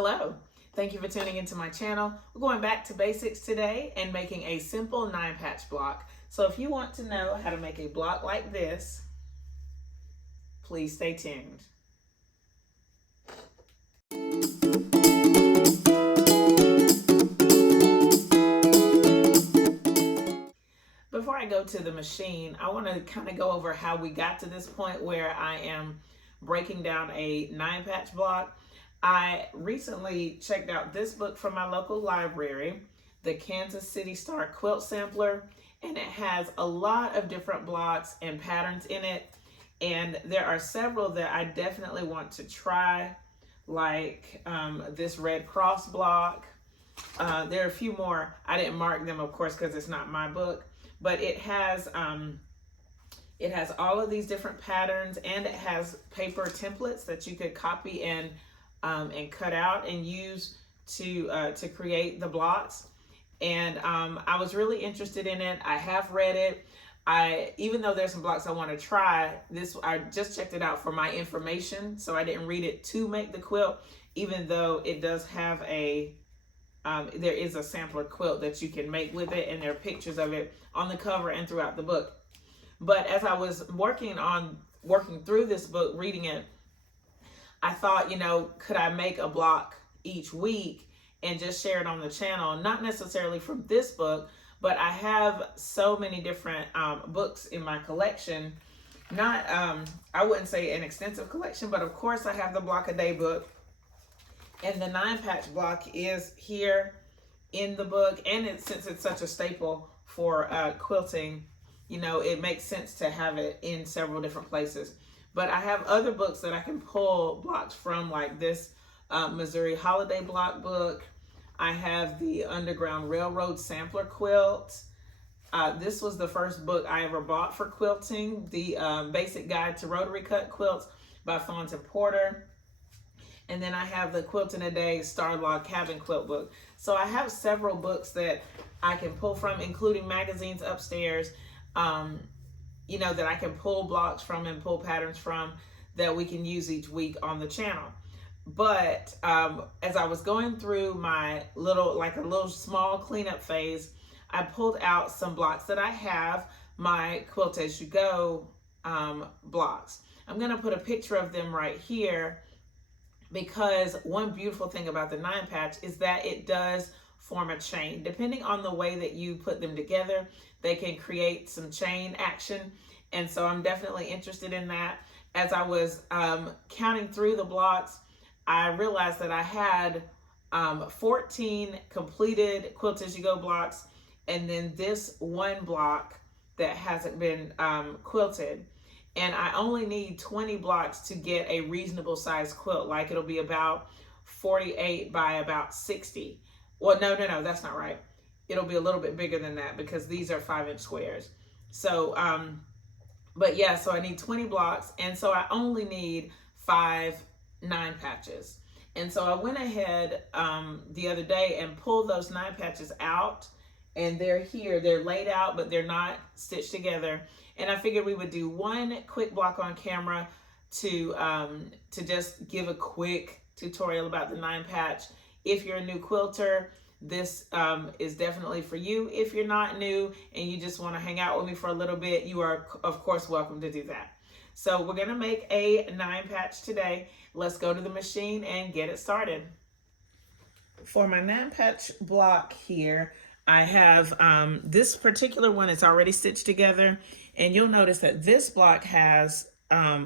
Hello, thank you for tuning into my channel. We're going back to basics today and making a simple 9-patch block. So if you want to know how to make a block like this, please stay tuned. Before I go to the machine, I want to kind of go over how we got to this point where I am breaking down a 9-patch block. I recently checked out this book from my local library, the Kansas City Star Quilt Sampler, and it has a lot of different blocks and patterns in it. And there are several that I definitely want to try, like this Red Cross block. There are a few more. I didn't mark them, of course, because it's not my book, but it has all of these different patterns, and it has paper templates that you could copy and cut out and use to create the blocks. And I was really interested in it. I have read it. Even though there's some blocks I want to try, I just checked it out for my information, so I didn't read it to make the quilt, even though it does have there is a sampler quilt that you can make with it, and there are pictures of it on the cover and throughout the book. But as I was working through this book, reading it, I thought, could I make a block each week and just share it on the channel? Not necessarily from this book, but I have so many different books in my collection. Not, I wouldn't say an extensive collection, but of course I have the Block a Day book. And the 9-patch block is here in the book. And since it's such a staple for quilting, it makes sense to have it in several different places. But I have other books that I can pull blocks from, like this Missouri Holiday Block book. I have the Underground Railroad Sampler Quilt. This was the first book I ever bought for quilting, the Basic Guide to Rotary Cut Quilts by Thornton Porter. And then I have the Quilting a Day Star Log Cabin Quilt book. So I have several books that I can pull from, including magazines upstairs, that I can pull blocks from and pull patterns from that we can use each week on the channel. But as I was going through my little small cleanup phase, I pulled out some blocks that I have, my Quilt As You Go blocks. I'm going to put a picture of them right here, because one beautiful thing about the 9-patch is that it does form a chain. Depending on the way that you put them together, they can create some chain action. And so I'm definitely interested in that. As I was counting through the blocks, I realized that I had 14 completed Quilt As You Go blocks, and then this one block that hasn't been quilted. And I only need 20 blocks to get a reasonable size quilt. Like, it'll be about 48 by about 60. Well, no, that's not right. It'll be a little bit bigger than that, because these are 5-inch squares. So, but yeah, so I need 20 blocks. And so I only need 5 9-patches. And so I went ahead the other day and pulled those 9-patches out, and they're here. They're laid out, but they're not stitched together. And I figured we would do one quick block on camera to just give a quick tutorial about the 9-patch. If you're a new quilter, this is definitely for you. If you're not new and you just want to hang out with me for a little bit, you are, of course, welcome to do that. So we're going to make a 9-patch today. Let's go to the machine and get it started. For my 9-patch block here, I have this particular one. It's already stitched together, and you'll notice that this block has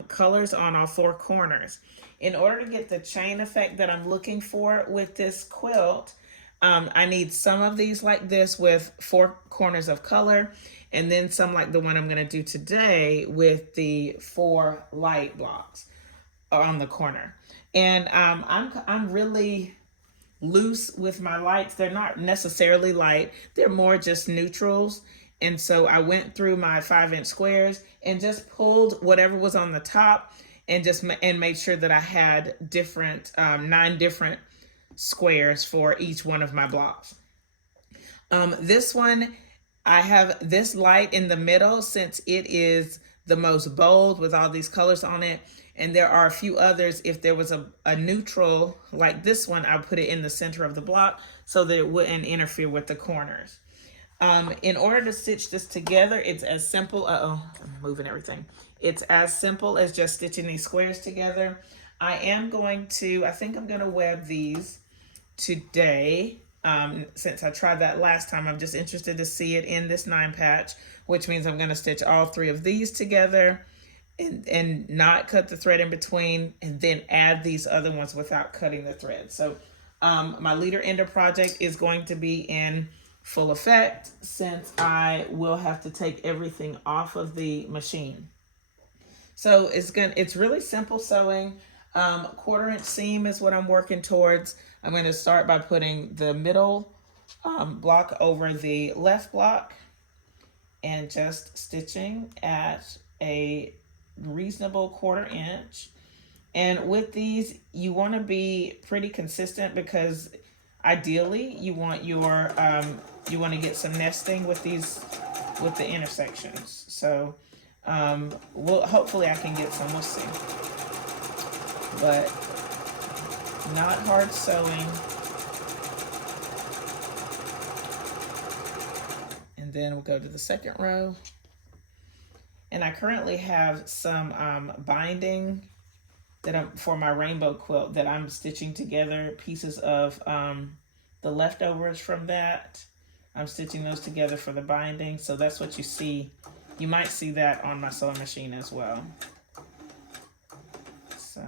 colors on all 4 corners. In order to get the chain effect that I'm looking for with this quilt, I need some of these like this with 4 corners of color, and then some like the one I'm going to do today with the 4 light blocks on the corner. And I'm really loose with my lights. They're not necessarily light, they're more just neutrals. And so I went through my 5-inch squares and just pulled whatever was on the top, and made sure that I had 9 different squares for each one of my blocks. This one, I have this light in the middle, since it is the most bold with all these colors on it. And there are a few others. If there was a neutral like this one, I put it in the center of the block so that it wouldn't interfere with the corners. In order to stitch this together, it's as simple, I'm moving everything. It's as simple as just stitching these squares together. I think I'm gonna web these today. Since I tried that last time, I'm just interested to see it in this 9 patch, which means I'm gonna stitch all 3 of these together and not cut the thread in between, and then add these other ones without cutting the thread. So my leader ender project is going to be in full effect, since I will have to take everything off of the machine. So it's really simple sewing. 1/4 inch seam is what I'm working towards. I'm going to start by putting the middle block over the left block and just stitching at a reasonable 1/4 inch. And with these, you want to be pretty consistent, because ideally you want you want to get some nesting with the intersections. So hopefully I can get some, we'll see. But not hard sewing. And then we'll go to the second row. And I currently have some binding for my rainbow quilt that I'm stitching together, pieces of the leftovers from that. I'm stitching those together for the binding. So that's what you see. You might see that on my sewing machine as well. So,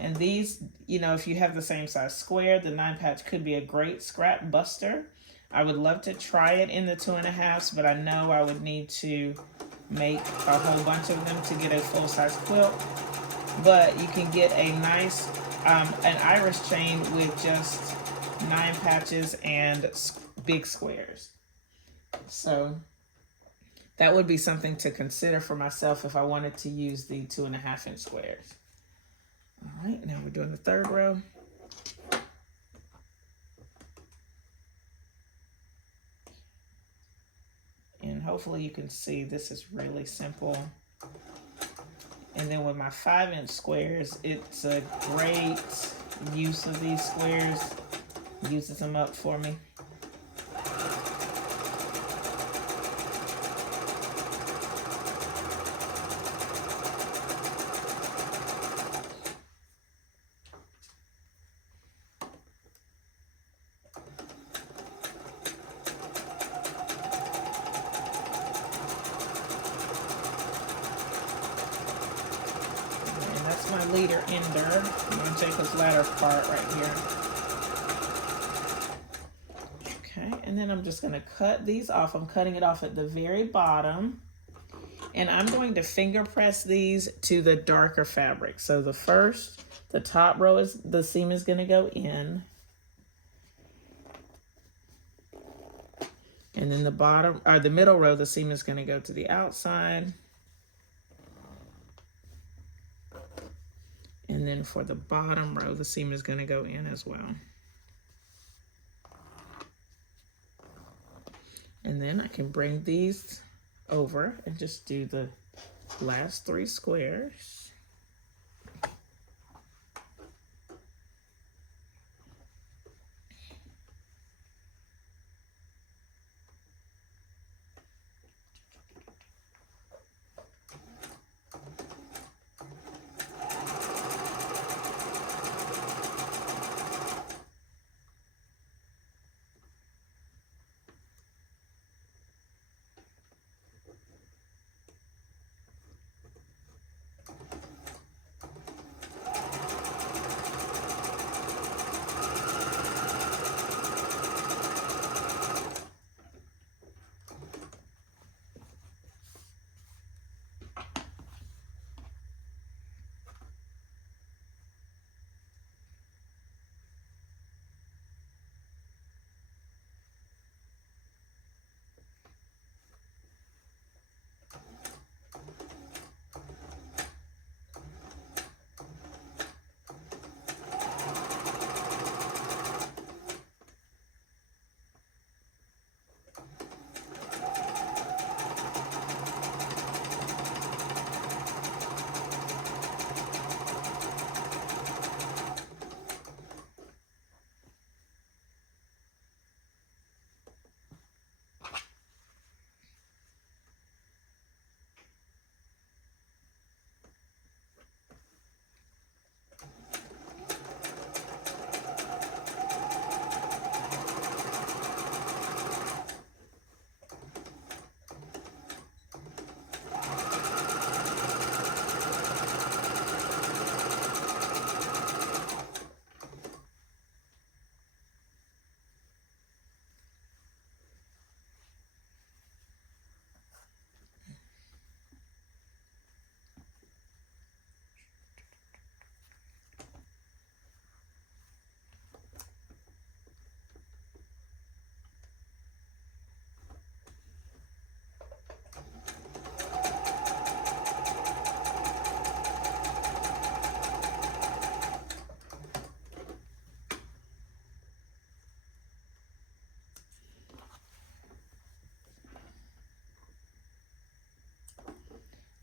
and these, if you have the same size square, the 9 patch could be a great scrap buster. I would love to try it in the 2.5s, but I know I would need to make a whole bunch of them to get a full-size quilt. But you can get a nice an Irish chain with just 9 patches and big squares. So that would be something to consider for myself if I wanted to use the 2.5 inch squares. All right, now we're doing the third row. And hopefully you can see this is really simple. And then with my 5 inch squares, it's a great use of these squares. Uses them up for me. That's my leader ender. I'm going to take this ladder part right here. Okay, and then I'm just going to cut these off. I'm cutting it off at the very bottom. And I'm going to finger press these to the darker fabric. So the top row is, the seam is going to go in. And then the middle row, the seam is going to go to the outside. And then for the bottom row, the seam is going to go in as well. And then I can bring these over and just do the last 3 squares.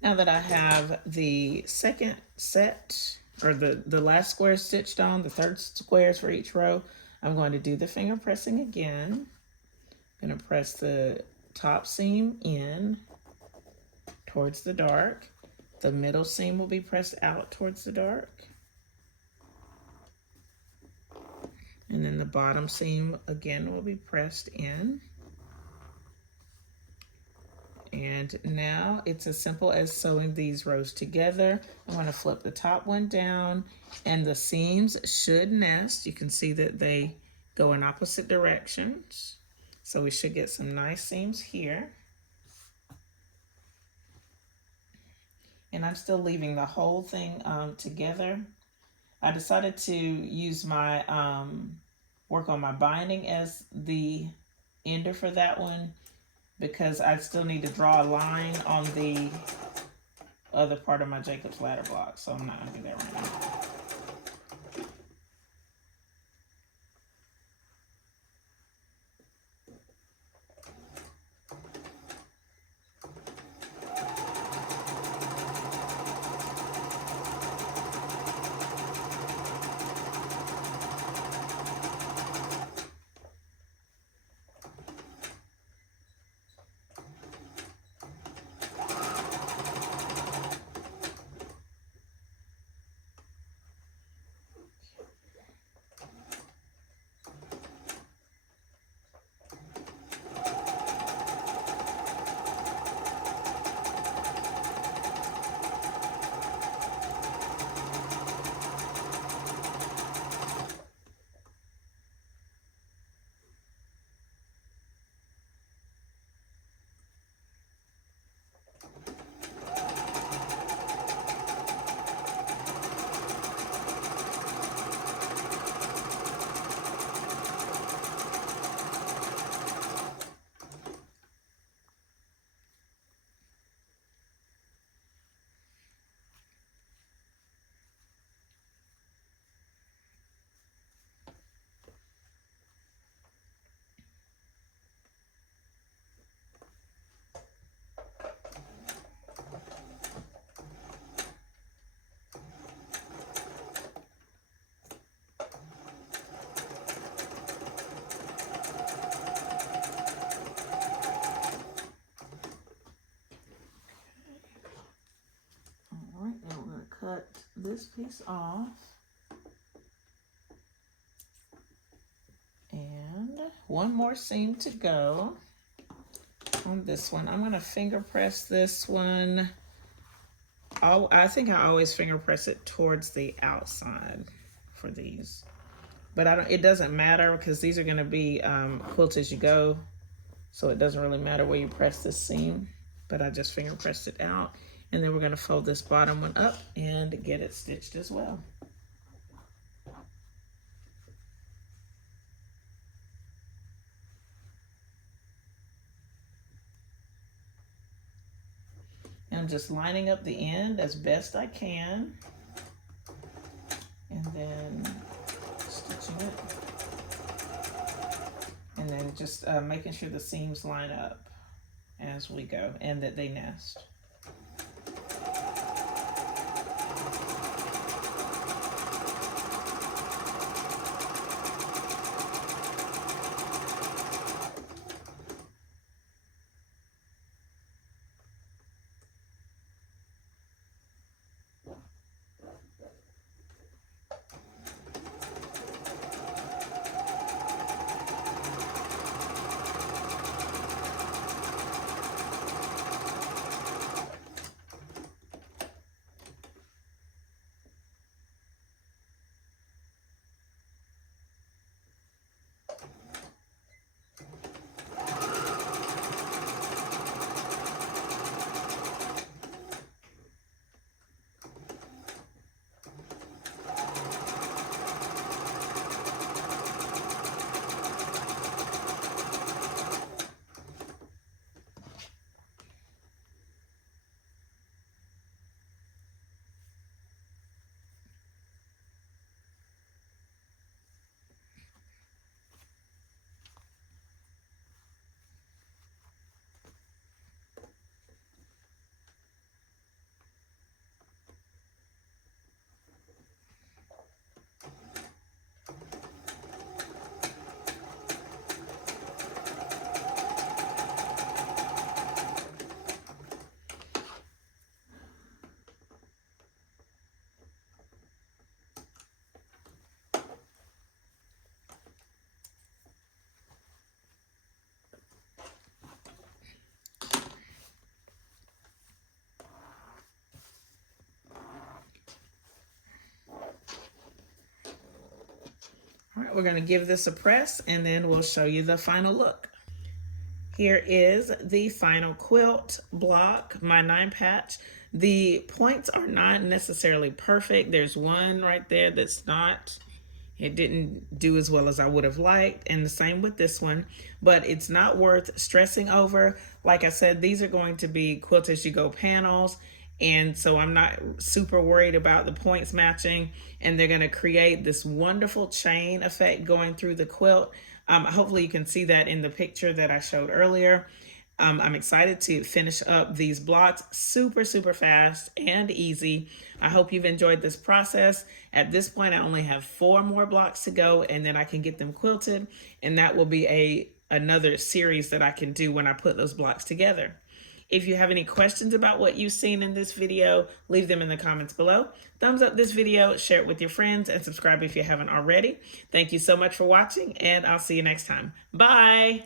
Now that I have the second set, or the last square stitched on, the third squares for each row, I'm going to do the finger pressing again. I'm going to press the top seam in towards the dark. The middle seam will be pressed out towards the dark. And then the bottom seam again will be pressed in. And now it's as simple as sewing these rows together. I'm going to flip the top one down, and the seams should nest. You can see that they go in opposite directions. So we should get some nice seams here. And I'm still leaving the whole thing together. I decided to use my work on my binding as the ender for that one, because I still need to draw a line on the other part of my Jacob's ladder block, so I'm not going to do that right now. Cut this piece off, and one more seam to go on this one. I'm going to finger press this one. I think I always finger press it towards the outside for these, but it doesn't matter because these are going to be quilt as you go, so it doesn't really matter where you press this seam, but I just finger pressed it out. And then we're going to fold this bottom one up and get it stitched as well. And I'm just lining up the end as best I can. And then stitching it. And then just making sure the seams line up as we go and that they nest. All right, we're going to give this a press and then we'll show you the final look. Here is the final quilt block, my 9-patch. The points are not necessarily perfect. There's one right there that's not, it didn't do as well as I would have liked, and the same with this one, but it's not worth stressing over. Like I said, these are going to be Quilt As You Go panels, and so I'm not super worried about the points matching, and they're going to create this wonderful chain effect going through the quilt. Hopefully you can see that in the picture that I showed earlier. I'm excited to finish up these blocks super fast and easy. I hope you've enjoyed this process. At this point, I only have 4 more blocks to go, and then I can get them quilted, and that will be another series that I can do when I put those blocks together. If you have any questions about what you've seen in this video, leave them in the comments below. Thumbs up this video, share it with your friends, and subscribe if you haven't already. Thank you so much for watching, and I'll see you next time. Bye!